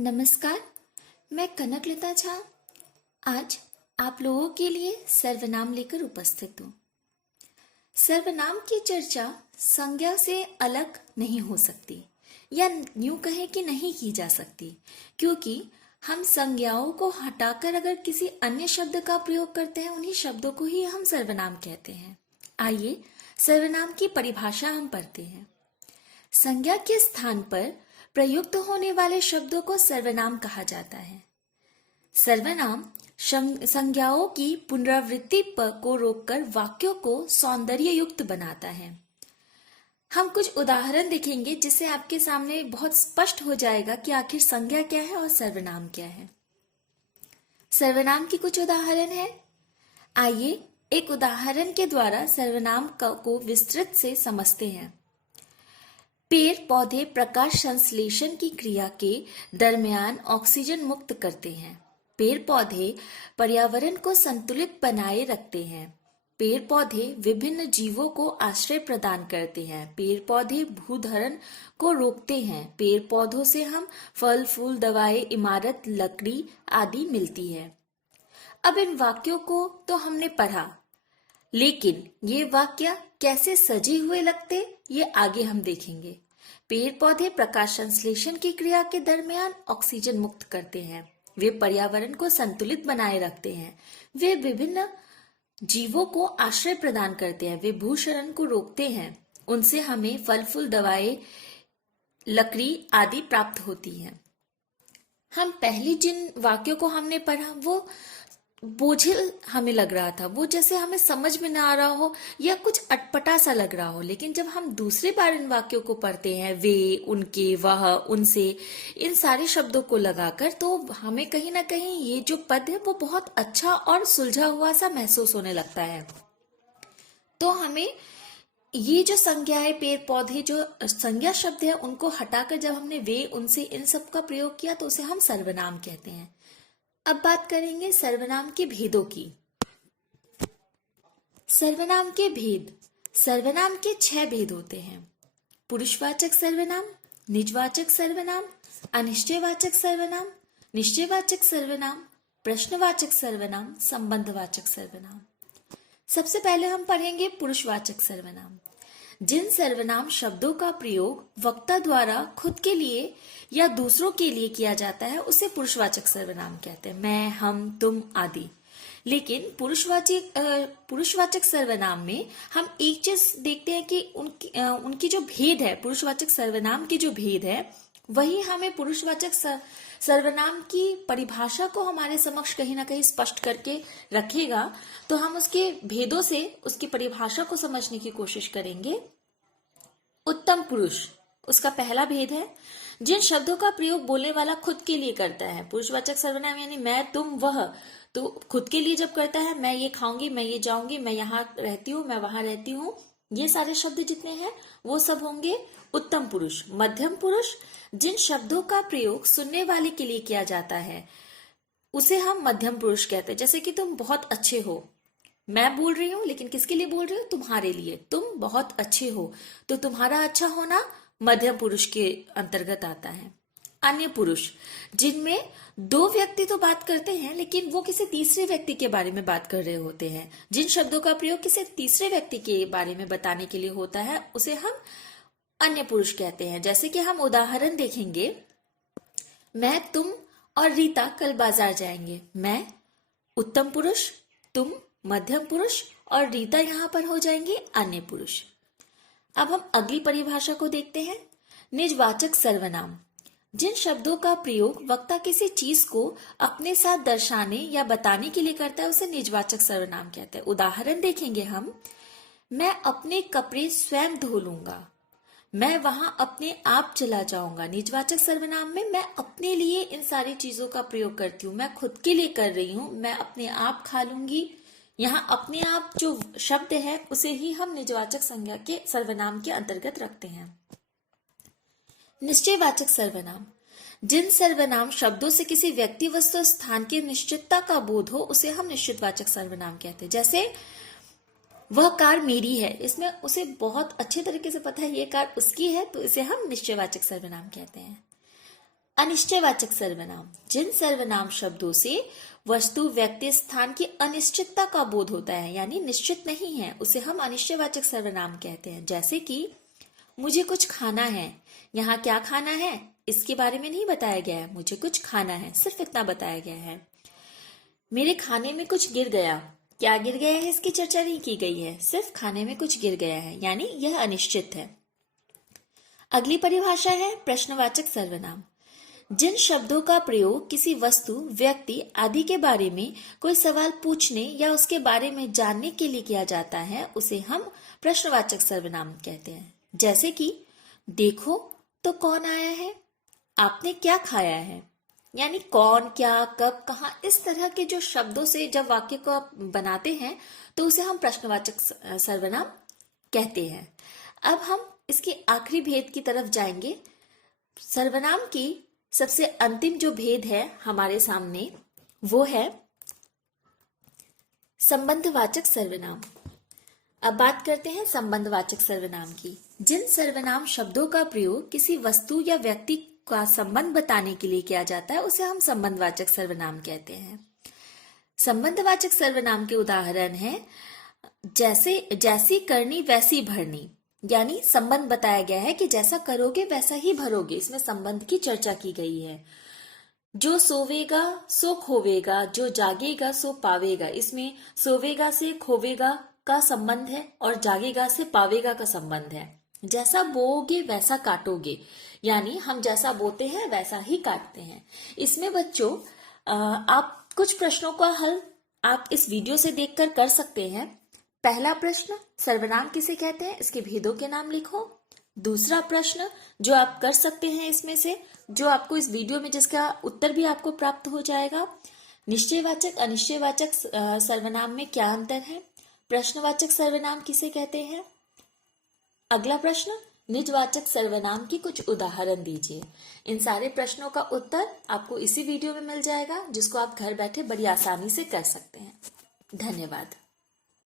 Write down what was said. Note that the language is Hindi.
नमस्कार, मैं कनकलता झा आज आप लोगों के लिए सर्वनाम लेकर उपस्थित हूँ। सर्वनाम की चर्चा संज्ञा से अलग नहीं हो सकती या यूं कहें कि नहीं की जा सकती, क्योंकि हम संज्ञाओं को हटाकर अगर किसी अन्य शब्द का प्रयोग करते हैं, उन्हीं शब्दों को ही हम सर्वनाम कहते हैं। आइए सर्वनाम की परिभाषा हम पढ़ते हैं। संज्ञा के स्थान पर प्रयुक्त होने वाले शब्दों को सर्वनाम कहा जाता है। सर्वनाम संज्ञाओं की पुनरावृत्ति को रोककर वाक्यों को सौंदर्य युक्त बनाता है। हम कुछ उदाहरण देखेंगे जिससे आपके सामने बहुत स्पष्ट हो जाएगा कि आखिर संज्ञा क्या है और सर्वनाम क्या है। सर्वनाम की कुछ उदाहरण है। आइए एक उदाहरण के द्वारा सर्वनाम को विस्तृत से समझते हैं। पेड़ पौधे प्रकाश संश्लेषण की क्रिया के दरमियान ऑक्सीजन मुक्त करते हैं। पेड़ पौधे पर्यावरण को संतुलित बनाए रखते हैं। पेड़ पौधे विभिन्न जीवों को आश्रय प्रदान करते हैं। पेड़ पौधे भूधरण को रोकते हैं। पेड़ पौधों से हम फल फूल दवाएं इमारत लकड़ी आदि मिलती है। अब इन वाक्यों को तो हमने पढ़ा, लेकिन ये वाक्य कैसे सजे हुए लगते ये आगे हम देखेंगे। पेड़ पौधे प्रकाश संश्लेषण की क्रिया के दरमियान ऑक्सीजन मुक्त करते हैं। वे पर्यावरण को संतुलित बनाए रखते हैं। वे विभिन्न जीवों को आश्रय प्रदान करते हैं। वे भूक्षरण को रोकते हैं। उनसे हमें फल फूल दवाएं लकड़ी आदि प्राप्त होती हैं। हम पहले जिन वाक्यों को हमने पढ़ा वो बोझिल हमें लग रहा था, वो जैसे हमें समझ में ना आ रहा हो या कुछ अटपटा सा लग रहा हो। लेकिन जब हम दूसरी बार इन वाक्यों को पढ़ते हैं, वे, उनके, वह, उनसे, इन सारे शब्दों को लगाकर, तो हमें कहीं ना कहीं ये जो पद है वो बहुत अच्छा और सुलझा हुआ सा महसूस होने लगता है। तो हमें ये जो संज्ञाएं, पेड़ पौधे, जो संज्ञा शब्द है, उनको हटाकर जब हमने वे, उनसे, इन सब का प्रयोग किया तो उसे हम सर्वनाम कहते हैं। अब बात करेंगे सर्वनाम के भेदों की। सर्वनाम के भेद। सर्वनाम के 6 भेद होते हैं। पुरुषवाचक सर्वनाम, निजवाचक सर्वनाम, अनिश्चयवाचक सर्वनाम, निश्चयवाचक सर्वनाम, प्रश्नवाचक सर्वनाम, संबंधवाचक सर्वनाम। सबसे पहले हम पढ़ेंगे पुरुषवाचक सर्वनाम। जिन सर्वनाम शब्दों का प्रयोग वक्ता द्वारा खुद के लिए या दूसरों के लिए किया जाता है उसे पुरुषवाचक सर्वनाम कहते हैं। मैं, हम, तुम आदि। लेकिन पुरुषवाचक सर्वनाम में हम एक चीज देखते हैं कि उनकी जो भेद है, पुरुषवाचक सर्वनाम के जो भेद है, वही हमें पुरुषवाचक सर्वनाम की परिभाषा को हमारे समक्ष कहीं ना कहीं स्पष्ट करके रखेगा। तो हम उसके भेदों से उसकी परिभाषा को समझने की कोशिश करेंगे। उत्तम पुरुष, उसका पहला भेद है। जिन शब्दों का प्रयोग बोलने वाला खुद के लिए करता है। पुरुषवाचक सर्वनाम यानी मैं, तुम, वह, तो खुद के लिए जब करता है, मैं ये खाऊंगी, मैं ये जाऊंगी, मैं यहाँ रहती हूँ, मैं वहां रहती हूँ, ये सारे शब्द जितने हैं वो सब होंगे उत्तम पुरुष। मध्यम पुरुष, जिन शब्दों का प्रयोग सुनने वाले के लिए किया जाता है उसे हम मध्यम पुरुष कहते हैं। जैसे कि तुम बहुत अच्छे हो, मैं बोल रही हूं, लेकिन किसके लिए बोल रही हूं? तुम्हारे लिए। तुम बहुत अच्छे हो, तो तुम्हारा अच्छा होना मध्यम पुरुष के अंतर्गत आता है। अन्य पुरुष, जिनमें 2 व्यक्ति तो बात करते हैं लेकिन वो किसी तीसरे व्यक्ति के बारे में बात कर रहे होते हैं। जिन शब्दों का प्रयोग किसी तीसरे व्यक्ति के बारे में बताने के लिए होता है उसे हम अन्य पुरुष कहते हैं। जैसे कि हम उदाहरण देखेंगे, मैं, तुम और रीता कल बाजार जाएंगे। मैं उत्तम पुरुष, तुम मध्यम पुरुष और रीता यहां पर हो जाएंगे अन्य पुरुष। अब हम अगली परिभाषा को देखते हैं। निजवाचक सर्वनाम, जिन शब्दों का प्रयोग वक्ता किसी चीज को अपने साथ दर्शाने या बताने के लिए करता है उसे निजवाचक सर्वनाम कहते हैं। उदाहरण देखेंगे हम, मैं अपने कपड़े स्वयं धो लूंगा, मैं वहां अपने आप चला जाऊंगा। निजवाचक सर्वनाम में मैं अपने लिए इन सारी चीजों का प्रयोग करती हूँ, मैं खुद के लिए कर रही हूँ, मैं अपने आप खा लूंगी। यहाँ अपने आप जो शब्द है उसे ही हम निजवाचक संज्ञा के सर्वनाम के अंतर्गत रखते हैं। निश्चयवाचक सर्वनाम, जिन सर्वनाम शब्दों से किसी व्यक्ति वस्तु स्थान की निश्चितता का बोध हो उसे हम निश्चितवाचक सर्वनाम कहते हैं। जैसे वह कार मेरी है, इसमें उसे बहुत अच्छे तरीके से पता है ये कार उसकी है, तो इसे हम निश्चयवाचक सर्वनाम कहते हैं। अनिश्चयवाचक सर्वनाम, जिन सर्वनाम शब्दों से वस्तु, व्यक्ति, स्थान की अनिश्चितता का बोध होता है, यानी निश्चित नहीं है, उसे हम अनिश्चयवाचक सर्वनाम कहते हैं। जैसे कि मुझे कुछ खाना है, यहाँ क्या खाना है इसके बारे में नहीं बताया गया है, मुझे कुछ खाना है, सिर्फ इतना बताया गया है। मेरे खाने में कुछ गिर गया, क्या गिर गया है इसकी चर्चा नहीं की गई है, सिर्फ खाने में कुछ गिर गया है, यानी यह अनिश्चित है। अगली परिभाषा है प्रश्नवाचक सर्वनाम, जिन शब्दों का प्रयोग किसी वस्तु, व्यक्ति आदि के बारे में कोई सवाल पूछने या उसके बारे में जानने के लिए किया जाता है, उसे हम प्रश्नवाचक सर्वनाम कहते हैं। जैसे कि देखो तो कौन आया है, आपने क्या खाया है, यानी कौन, क्या, कब, कहाँ, इस तरह के जो शब्दों से जब वाक्य को आप बनाते हैं तो उसे हम प्रश्नवाचक सर्वनाम कहते हैं। अब हम इसके आखिरी भेद की तरफ जाएंगे। सर्वनाम की सबसे अंतिम जो भेद है हमारे सामने वो है संबंधवाचक सर्वनाम। अब बात करते हैं संबंधवाचक सर्वनाम की। जिन सर्वनाम शब्दों का प्रयोग किसी वस्तु या व्यक्ति का संबंध बताने के लिए किया जाता है उसे हम संबंधवाचक सर्वनाम कहते हैं। संबंधवाचक सर्वनाम के उदाहरण हैं जैसी करनी वैसी भरनी, यानी संबंध बताया गया है कि जैसा करोगे वैसा ही भरोगे, इसमें संबंध की चर्चा की गई है। जो सोवेगा सो खोवेगा, जो जागेगा सो पावेगा, इसमें सोवेगा से खोवेगा का संबंध है और जागेगा से पावेगा का संबंध है। जैसा बोओगे वैसा काटोगे, यानी हम जैसा बोते हैं वैसा ही काटते हैं। इसमें बच्चों आप कुछ प्रश्नों का हल आप इस वीडियो से देखकर कर सकते हैं। पहला प्रश्न, सर्वनाम किसे कहते हैं, इसके भेदों के नाम लिखो। दूसरा प्रश्न जो आप कर सकते हैं इसमें से, जो आपको इस वीडियो में जिसका उत्तर भी आपको प्राप्त हो जाएगा, निश्चयवाचक अनिश्चयवाचक सर्वनाम में क्या अंतर है, प्रश्नवाचक सर्वनाम किसे कहते हैं। अगला प्रश्न, निजवाचक सर्वनाम की कुछ उदाहरण दीजिए। इन सारे प्रश्नों का उत्तर आपको इसी वीडियो में मिल जाएगा, जिसको आप घर बैठे बड़ी आसानी से कर सकते हैं। धन्यवाद।